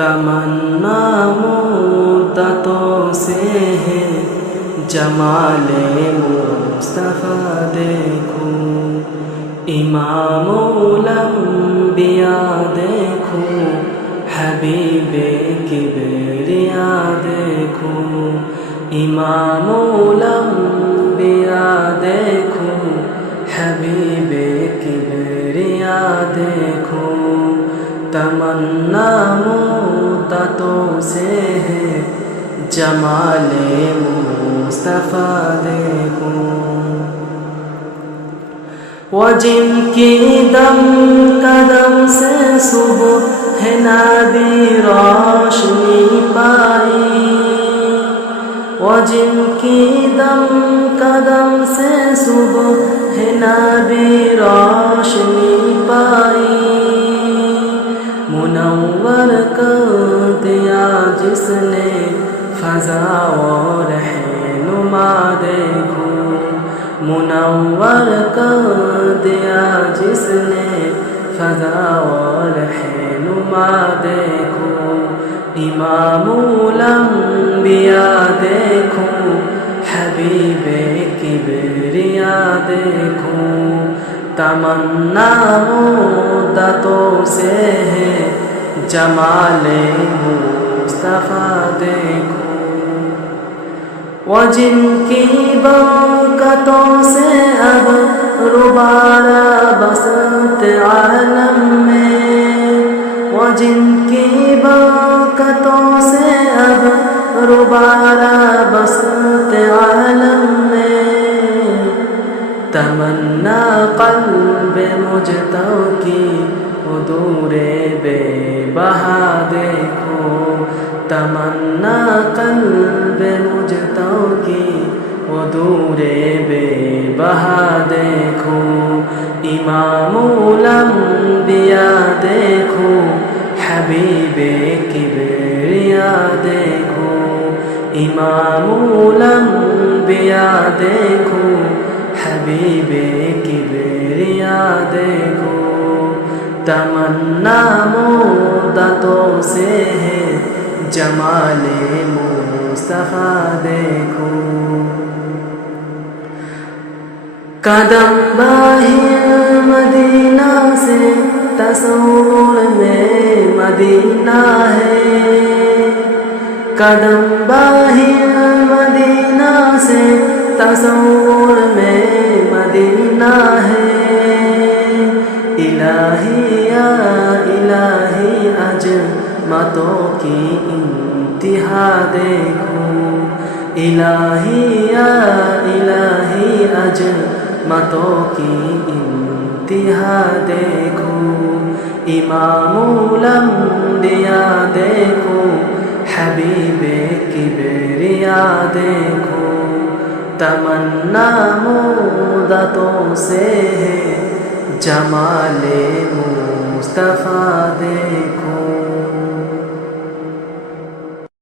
تمنا مدتوں سے ہے جمال مصطفیٰ دیکھوں، امام الانبیاء دیکھوں، حبیب کبریا دیکھوں، امام الانبیاء دیکھوں، حبیب کبریا دیکھوں، تمنا مدتوں سے ہے جمال مصطفیٰ دیکھوں، وہ جن کی دم قدم سے صبح ہے نبی روشنی پائی، وہ جن کی دم قدم سے صبح ہے نبی روشنی پائی، منور کر دیا جس نے فضا و رہنما دیکھوں، منور کر دیا جس نے فضا و رہنما دیکھوں، امام الانبیاء دیکھوں، حبیب کبریا دیکھوں، تمنا مدتوں سے ہے جمال مصطفیٰ دیکھوں، وہ جن کی برکتوں سے اب روبارہ بسط عالم میں، وہ جن کی برکتوں سے اب روبارہ بسط عالم میں، تمنا قلب مجتبی کی حضور بے بہا دیکھو، تمنا قلب مجتبی کی حضور بے بہا دیکھو، امام الانبیاء دیکھو، حبیب کبریا دیکھو، امام الانبیاء دیکھو، حبیب کبریا دیکھو، تمنا مدتوں سے ہے جمال مصطفیٰ دیکھو، قدم باہی مدینہ سے تصور میں مدینہ ہے، قدم باہی مدینہ سے تصور میں مدینہ ہے، الہی یا الہی عظمتوں کی انتہا دیکھو، الہی یا الہی عظمتوں کی انتہا دیکھو، امام الانبیاء دیکھو، حبیب کبریا دیکھو، تمنا مدتوں سے ہے جمال مصطفیٰ دیکھو۔